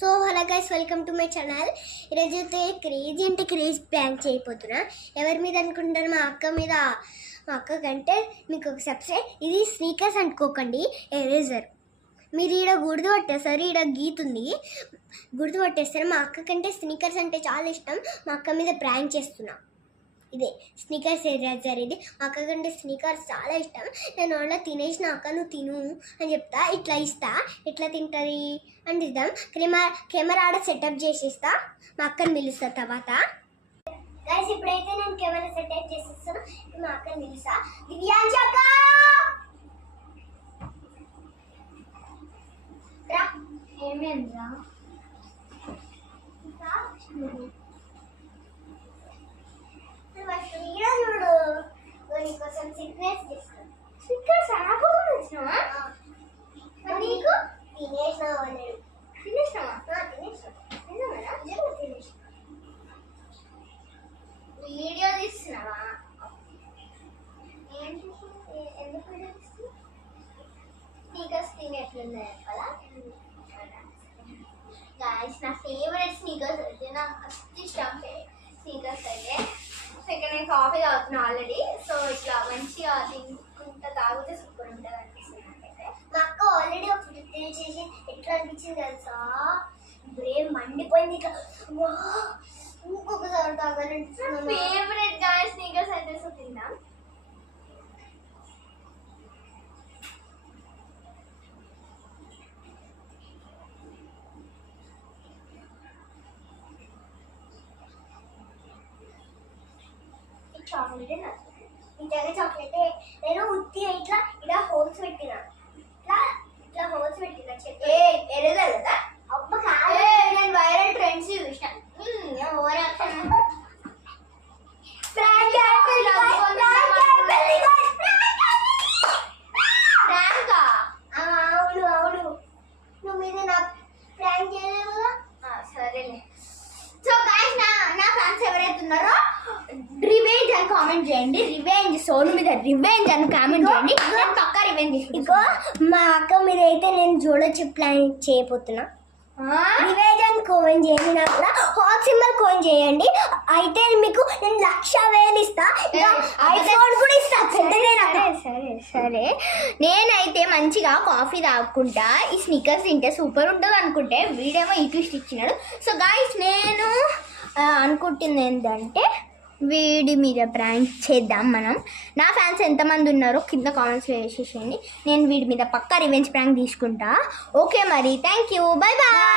So hello guys, welcome to my channel. ఈరోజు అయితే crazy అంటే క్రేజీ ప్రాంక్ చేయబోతున్నా. ఎవరి మీద అనుకుంటారు? మా అక్క మీద. మా అక్క కంటే మీకు ఒక సబ్స్క్రైబ్. ఇది స్నీకర్స్ అనుకోకండి, ఎరేజర్. మీరు ఈడ గుర్తుపట్టేస్తారు, ఈడ గీతుంది గుర్తుపట్టేస్తారు. మా అక్క కంటే స్నీకర్స్ అంటే చాలా ఇష్టం. మా అక్క మీద ప్రాంక్ చేస్తున్నా. ఇదే స్నీకర్స్ ఎరేజర్. ఇది మా అక్క కంటే స్నీకర్స్ చాలా ఇష్టం. నేను వాళ్ళ తినేసిన అక్క నువ్వు తిను అని చెప్తా. ఇట్లా ఇస్తా, ఎట్లా తింటుంది అని ఇద్దాం. కెమెరా ఆడ సెటప్ చేసేస్తా. మా అక్కని పిలుస్తా తర్వాత. గైస్, ఇప్పుడైతే నేను కెమెరా సెటప్ చేసేస్తాను. మా అక్కని పిలుస్తా. దివ్యాంశ అక్క రా. ఏమేంద్రా చూడు, నీకోసం సిగ్నెస్ చేస్తాను. సిగ్నెస్ నాకు వచ్చినావా? నీకు తినేసినావా? తినేసినావా? తినేసినా తినేసిన. వీడియో తీస్తున్నావా? ఏంటి? ఎందుకు వీడియో తీస్తున్నా? స్నీకర్స్ తినేట్లున్నాయి కదా. గాయ్స్, నా ఫేవరెట్ స్నీకర్స్ అయితే నాకు ఫస్ట్ ఇష్టం స్నీకర్స్ అయితే. సెకండ్ నేను కాఫీ తాగుతున్నా ఆల్రెడీ. సో ఇట్లా మంచిగా తినుకుంటా తాగితే సూపర్ ఉంటుంది అనిపిస్తుంది నాకైతే. మా అక్క ఆల్రెడీ ఒక ఫిఫ్టీన్ చేసి ఎట్లా అనిపించింది తెలుసా? బ్రేమ్ మండిపోయింది. ఇట్లా ఇంకొకసారి తాగాలంటే ఫేవరెట్ గాయ్స్ స్నీకర్స్ అయితే. సో తిందాం. చాక్లెట్ నిజంగా చాక్లెట్. నేను ఉత్తి ఇట్లా ఇలా హోల్స్ పెట్టిన, ఇట్లా హోల్స్ పెట్టిన. చెప్పే ఎరేదా కదా? అబ్బ కాదు, నేను వైరల్ ట్రెండ్స్ చూసాను. అవును అవును, నువ్వు మీద నా ప్రాంక్ చేయలేవు కదా. సరేలే. సో గాయ్స్, నా ఫ్యాన్స్ ఎవరైతే ఉన్నారో రివెంజ్ అని కామెంట్ చేయండి. రివెంజ్, సోను మీద రివెంజ్ అని కామెంట్ చేయండి. నేను పక్కా రివెంజ్ ఇగో మా అక్క మీద అయితే నేను చూడొచ్చు ప్లాన్ చేయబోతున్నా. రివెంజ్ అని కామెంట్ చేయండి. నాకు కూడా హాట్ సింబల్ కామెంట్ చేయండి. అయితే మీకు నేను 1,00,000 ఇస్తా. ఐఫోన్ కూడా ఇస్తా. సరే సరే. నేనైతే మంచిగా కాఫీ తాగుకుంటా ఈ స్నీకర్స్ తింటే సూపర్ ఉంటుంది అనుకుంటే వీడేమో ఈ ట్విస్ట్ ఇచ్చినాడు. సో గాయ్స్, నేను అనుకుంటుంది ఏంటంటే వీడి మీద ప్రాంక్ చేద్దాం మనం. నా ఫ్యాన్స్ ఎంతమంది ఉన్నారో కింద కామెంట్స్లో వేసేసేయండి. నేను వీడి మీద పక్కా రివెంజ్ ప్రాంక్ తీసుకుంటా. ఓకే మరి, థ్యాంక్ యూ, బై బాయ్.